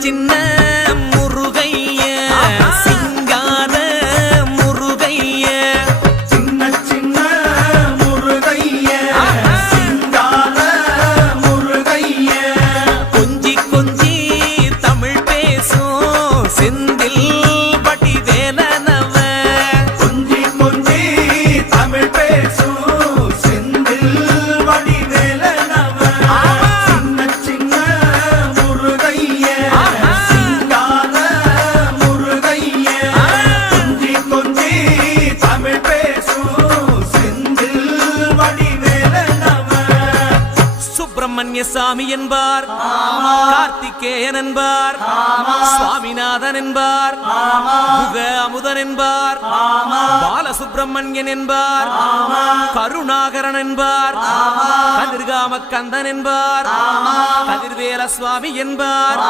சின்ன முருகைய சிங்கார முருகைய சின்ன சின்ன முருகைய சிங்கார முருகைய கொஞ்சி கொஞ்சி தமிழ் பேசும் செந்தில் பட்டி வேலனவ கொஞ்சி கொஞ்சி தமிழ் பேசும் செந்தில் வடி வேலனவ சின்ன சின்ன முருகைய சிங்கார முருகைய கொஞ்சி கொஞ்சி தமிழ் பேசும் செந்தில் வடி வேலனவ சுப்பிரமணிய சாமி என்பார் கார்த்திகேயன் என்பார் சுவாமிநாதன் என்பார் முக அமுதன் என்பார் பாலசுப்பிரமணியன் என்பார் கருணாகரன் என்பார் கதிர்காம கந்தன் என்பார் கதிர்வேல சுவாமி என்பார்